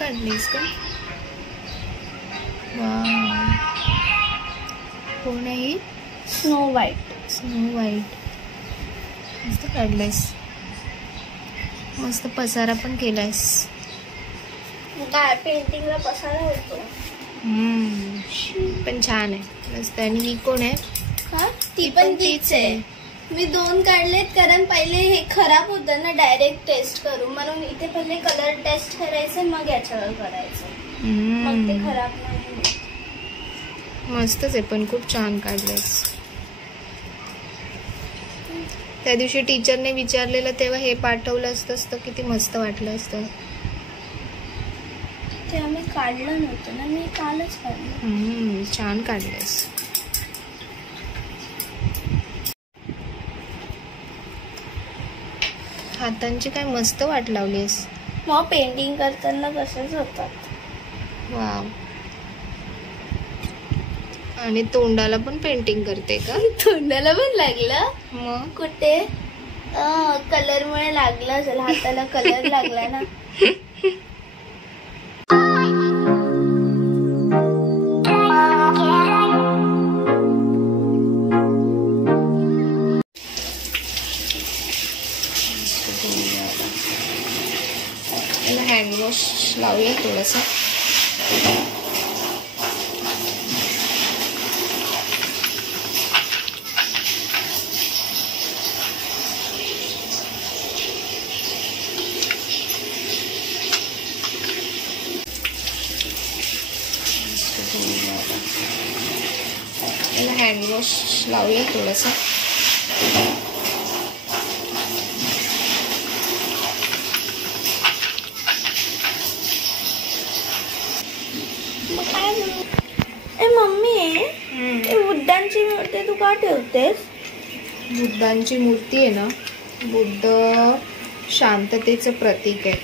काढलीस का? वाव, कोण आहे ही? Snow white. Snow white. मस्त काढलंयस. मस्त पसारा पण केलायस. काय पेंटिंगला पसारा होतो. पण छान आहे मस्त. आणि ही कोण आहे? हा, ती पण तीच आहे. मी 2 काढलेत कारण पहिले हे खराब होतं ना, डायरेक्ट टेस्ट करू म्हणून इथे पहिले कलर टेस्ट करायचं मग याच्यावर करायचं. मग ते खराब नाही होत. मस्तच आहे पण खूप छान काढलंयस. त्या दिवशी टीचरने विचारलेलं तेव्हा हे पाठवलं असतंस तर किती मस्त वाटलं असतं. ते आम्ही काढलं नव्हतं ना, मी कालच काढलं. छान काढलंयस. हातांची काय मस्त वाट लावलीस. मग पेंटिंग करताना तसेच होतात. वाव. आणि तोंडाला पण पेंटिंग करते का? तोंडाला पण लागलं. मग कुठे? कलर मुळे लागलं असेल. हाताला कलर लागला ना. हँडवॉश लावूया थोडंसं. हँडवॉश लावूया थोडंसं. मम्मी, बुद्धांची मूर्ती तू का ठेवतेस? बुद्धांची मूर्ती आहे ना, बुद्ध शांततेचं प्रतीक आहे.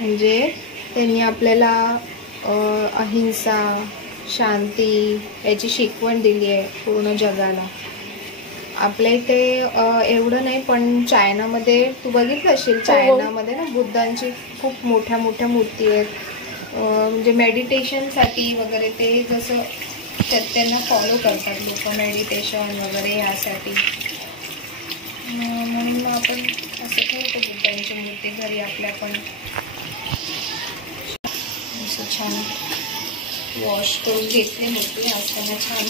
म्हणजे त्यांनी आपल्याला अहिंसा, शांती याची शिकवण दिली आहे पूर्ण जगाला. आपल्या इथे एवढं नाही, पण चायनामध्ये तू बघितलं असेल, चायनामध्ये ना बुद्धांची खूप मोठ्या मोठ्या मूर्ती आहेत. म्हणजे मेडिटेशनसाठी वगैरे ते जसं त्यांना फॉलो करतात लोक, मेडिटेशन वगैरे ह्यासाठी. म्हणून मग आपण असं ठेवतो बुद्धांची मूर्ती घरी आपल्या. पण असं छान वॉश करून घेतली मूर्ती. आज त्यांना छान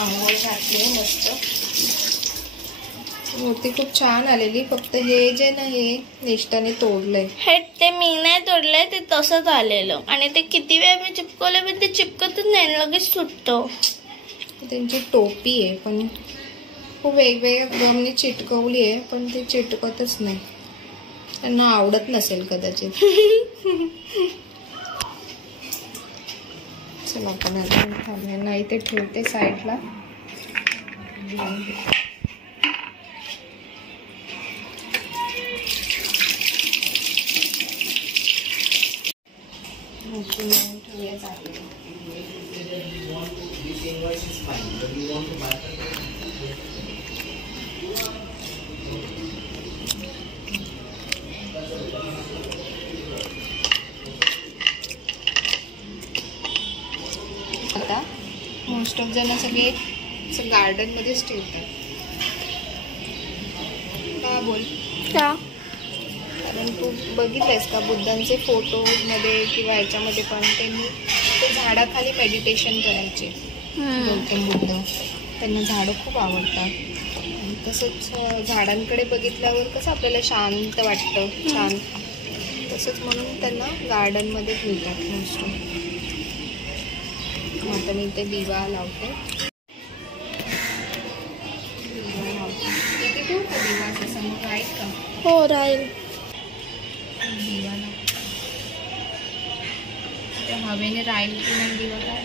आंघोळ घातली मस्त. मूर्ती खूप छान आलेली. फक्त हे जे ना, हे निष्ठाने तोडलंय. हे ते मी नाही तोडलंय, ते तसंच आलेलं. आणि ते किती वेळ मी चिपकवलं पण ते चिपकतच नाही, लगेच सुटतो. त्यांची टोपी आहे पण खूप वेगवेगळ्या गमने चिटकवली आहे, पण ते चिटकतच नाही. त्यांना आवडत नसेल कदाचित. चला आपण नाही ते ठेवते साईडला. आता मोस्ट ऑफ जण सगळे गार्डन मध्येच ठेवतात. का बोल? का? कारण तू बघितलंयस का बुद्धांचे फोटो मध्ये किंवा याच्यामध्ये पण त्यांनी ते झाडाखाली मेडिटेशन करायचे. गौतम बुद्ध, त्यांना झाडं खूप आवडतात. तसंच झाडांकडे बघितल्यावर कसं आपल्याला शांत वाटतं, छान. तसंच म्हणून त्यांना गार्डनमध्ये ठेवतात मोस्ट. आता मी इथे दिवा लावते. इथे ठेवू का दिवा समोर? राहील का? हो, राहील. दिवा लाव. त्या हवेने राहील की नाही दिवा? काय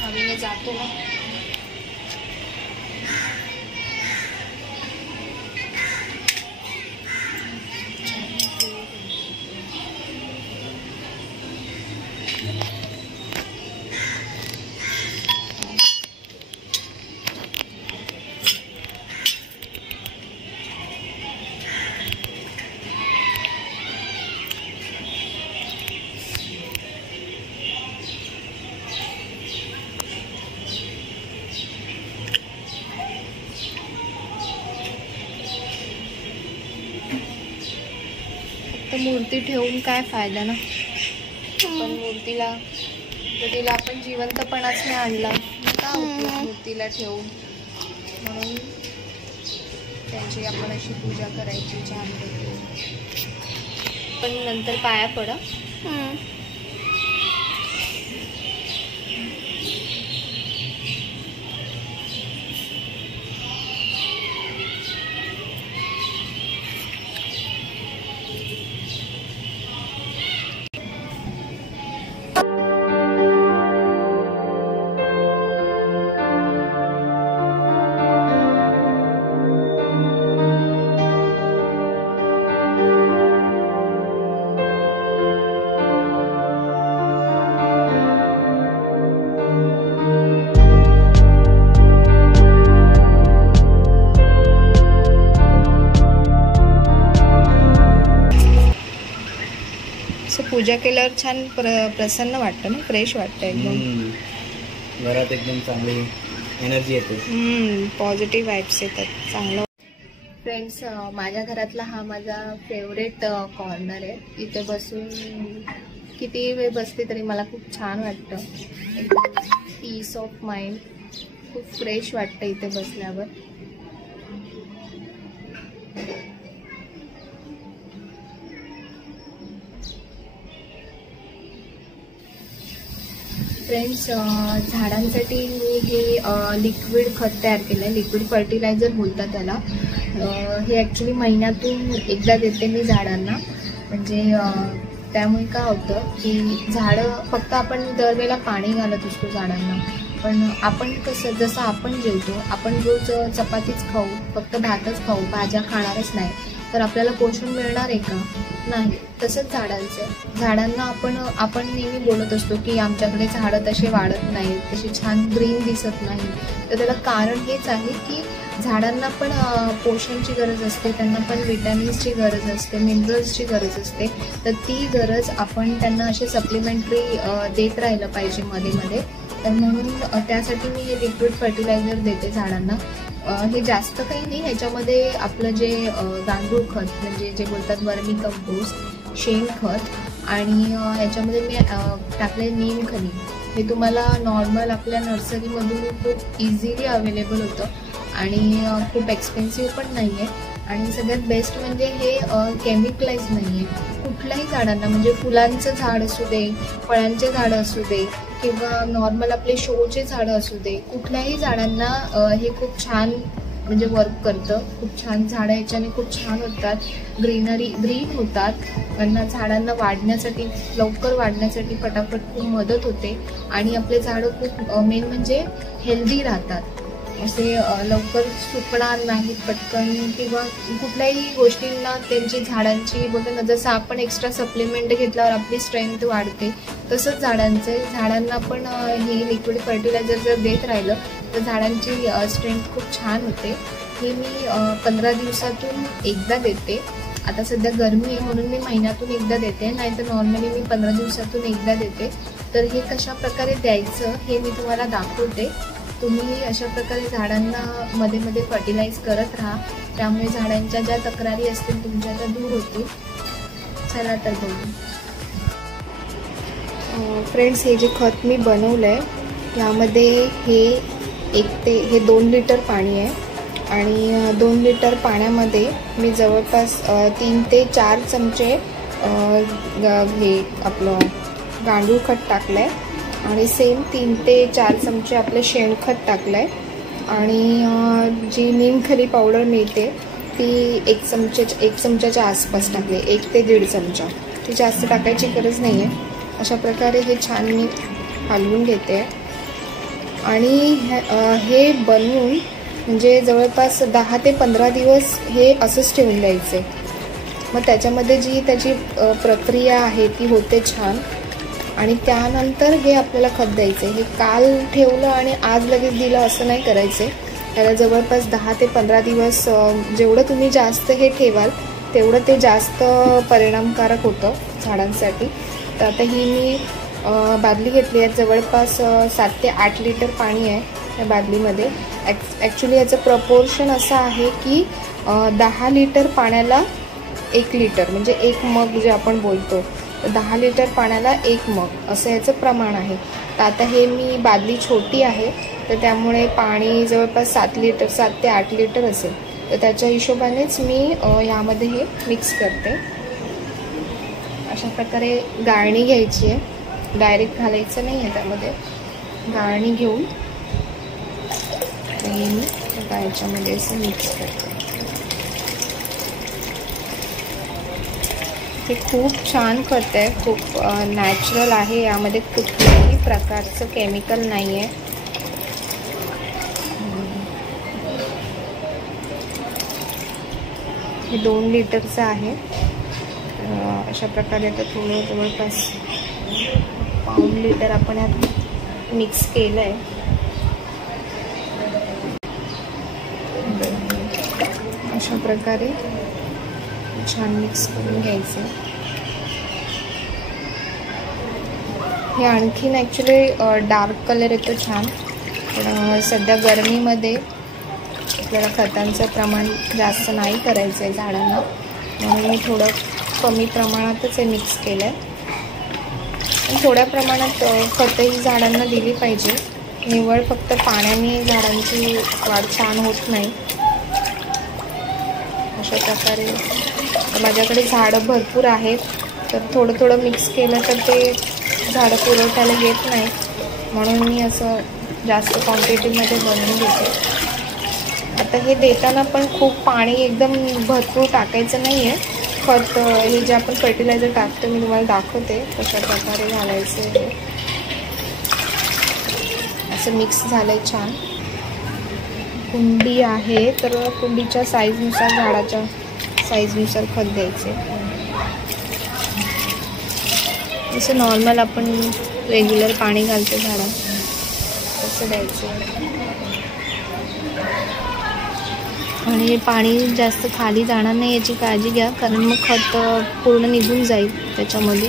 हवेने जातो ना. मूर्ती ठेवून काय फायदा ना. पण मूर्तीला तिला आपण जिवंतपणाच नाही आणला, का उपयोग मूर्तीला ठेवून. म्हणून त्यांची आपण अशी पूजा करायची छानपैकी. पण नंतर पाया पडा. पूजा केल्यावर छान प्रसन्न वाटतं ना, फ्रेश वाटतं एकदम. घरात एकदम चांगली एनर्जी येते, पॉझिटिव्ह वाइब्स येतात. चांगलं. फ्रेंड्स, माझ्या घरातला हा माझा फेवरेट कॉर्नर आहे. इथे बसून किती वेळ बसते तरी मला खूप छान वाटतं. एकदम पीस ऑफ माइंड, खूप फ्रेश वाटतं इथे बसल्यावर. फ्रेंड्स, झाडांसाठी मी हे लिक्विड खत तयार केलं आहे. लिक्विड फर्टिलायझर बोलतात त्याला. हे ॲक्च्युली महिन्यातून एकदा देते मी झाडांना. म्हणजे त्यामुळे काय होतं की झाडं फक्त आपण दरवेळेला पाणी घालत असतो झाडांना, पण आपण कसं जसं आपण जेवतो, आपण रोज चपातीच खाऊ, फक्त भातच खाऊ, भाज्या खाणारच नाही, तर आपल्याला पोषण मिळणार आहे का? नाही. तसंच झाडांना आपण नेहमी बोलत असतो की आमच्याकडे झाडं तसे वाढत नाहीत, तसे छान ग्रीन दिसत नाही. तर त्याला कारण हेच आहे की झाडांना पण पोषणची गरज असते, त्यांना पण विटॅमिन्सची गरज असते, मिनरल्सची गरज असते. तर ती गरज आपण त्यांना असे सप्लिमेंटरी देत राहिलं पाहिजे मध्ये मध्ये. तर म्हणून त्यासाठी मी हे लिक्विड फर्टिलायझर देते झाडांना. हे जास्त काही नाही, ह्याच्यामध्ये आपलं जे गांडूळ खत म्हणजे जे बोलतात वर्मी कंपोस्ट, शेणखत आणि ह्याच्यामध्ये मी टाकले नीमखली. हे तुम्हाला नॉर्मल आपल्या नर्सरीमधून खूप इझिली अवेलेबल होतं आणि खूप एक्सपेन्सिव्ह पण नाही आहे. आणि सगळ्यात बेस्ट म्हणजे हे केमिकलाइज नाही आहे. कुठल्याही झाडांना म्हणजे फुलांचं झाड असू दे, फळांचे झाडं असू दे किंवा नॉर्मल आपले शोचे झाडं असू दे, कुठल्याही झाडांना हे खूप छान म्हणजे वर्क करतं. खूप छान झाडं याच्याने खूप छान होतात, ग्रीन होतात. त्यांना झाडांना वाढण्यासाठी, लवकर वाढण्यासाठी फटाफट खूप मदत होते आणि आपले झाडं खूप मेन म्हणजे हेल्दी राहतात. असे लवकर सुकणार नाहीत पटकन किंवा कुठल्याही गोष्टींना त्यांची झाडांची बोलतो ना, जसं आपण एक्स्ट्रा सप्लिमेंट घेतल्यावर आपली स्ट्रेंथ वाढते, तसंच झाडांना पण हे लिक्विड फर्टिलायझर जर देत राहिलं तर झाडांची स्ट्रेंथ खूप छान होते. हे मी 15 दिवसातून एकदा देते. आता सध्या गरमी आहे म्हणून मी महिन्यातून एकदा देते, नाहीतर नॉर्मली मी 15 दिवसातून एकदा देते. तर हे कशा प्रकारे द्यायचं हे मी तुम्हाला दाखवते. तुम्ही अशा प्रकारे झाडांना मध्ये मध्ये फर्टिलाइज करत राहा, त्यामुळे झाडांच्या ज्या तक्रारी असतील तुमच्या त्या दूर होतील. चला तर बघू. फ्रेंड्स, हे जे खत मी बनवलं आहे यामध्ये हे 2 लिटर पाणी आहे आणि 2 लिटर पाण्यामध्ये मी जवळपास 3 ते 4 चमचे हे आपलं गांडूळ खत टाकलं आहे आणि सेम 3 ते 4 चमचे आपलं शेणखत टाकलं आहे आणि जी नीमखली पावडर मिळते ती 1 चमच्याच्या आसपास टाकले, 1 ते 1.5 चमचा. ती जास्त टाकायची गरज नाही आहे. अशा प्रकारे हे छान मी हलवून घेते आणि हे बनवून म्हणजे जवळपास 10 ते 15 दिवस हे असंच ठेवून द्यायचे. मग त्याच्यामध्ये जी त्याची प्रक्रिया आहे ती होते छान आणि त्यानंतर हे आपल्याला खत द्यायचं आहे. हे काल ठेवलं आणि आज लगेच दिलं असं नाही करायचं. त्याला जवळपास 10 ते 15 दिवस जेवढं तुम्ही जास्त हे ठेवाल तेवढं ते जास्त परिणामकारक होतं झाडांसाठी. तर आता ही मी बादली घेतली आहे, जवळपास 7 ते 8 लिटर पाणी आहे त्या बादलीमध्ये. ॲक्च्युली याचं प्रपोर्शन असं आहे की 10 लिटर पाण्याला 1 लिटर म्हणजे 1 मग जे आपण बोलतो, तर 10 लिटर पाण्याला 1 मग असं याचं प्रमाण आहे. तर आता हे मी बादली छोटी आहे, तर त्यामुळे पाणी जवळपास 7 ते 8 लिटर असेल. तर त्याच्या हिशोबानेच मी ह्यामध्ये हे मिक्स करते. अशा प्रकारे गाळणी घ्यायची आहे, डायरेक्ट घालायचं नाही आहे त्यामध्ये. गाळणी घेऊन हे मी याच्यामध्ये असं मिक्स करते. हे खूप छान खत आहे, खूप नॅचरल आहे. यामध्ये कुठल्याही प्रकारचं केमिकल नाही आहे. हे 2 लिटरचं आहे. अशा प्रकारे आता थोडं जवळपास 1 लिटर आपण यात मिक्स केलं आहे. अशा प्रकारे छान मिक्स करून घ्यायचं. हे आणखीन ॲक्च्युली डार्क कलर येतो छान, पण सध्या गरमीमध्ये आपल्याला खतांचं प्रमाण जास्त नाही करायचं आहे झाडांना, म्हणून मी थोडं कमी प्रमाणातच हे मिक्स केलं आहे. पण थोड्या प्रमाणात खतही झाडांना दिली पाहिजे. निव्वळ फक्त पाण्याने झाडांची वाढ छान होत नाही. अशा प्रकारे माझ्याकडे झाडं भरपूर आहेत, तर थोडं थोडं मिक्स केलं तर ते झाडं पुरवठ्याला येत नाही, म्हणून मी असं जास्त क्वांटिटीमध्ये बनवून घेते. आता हे देताना पण खूप पाणी एकदम भरपूर टाकायचं नाही आहे. खत हे जे आपण फर्टिलायझर टाकतो मी तुम्हाला दाखवते कशा प्रकारे घालायचं हे. असं मिक्स झालंय छान. कुंडी आहे, तर कुंडीच्या साईजनुसार, झाडाच्या साईजनुसार खत द्यायचे. जसं नॉर्मल आपण रेग्युलर पाणी घालतो झाडात तसं द्यायचं. आणि पाणी जास्त खाली जाणार नाही याची काळजी घ्या, कारण मग खत पूर्ण निघून जाईल त्याच्यामध्ये.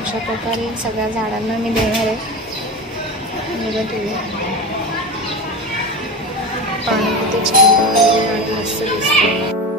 अशा प्रकारे सगळ्या झाडांना मी देणार आहे. बघा तुम्ही पाणी किती छान आणि मस्त दिसतं.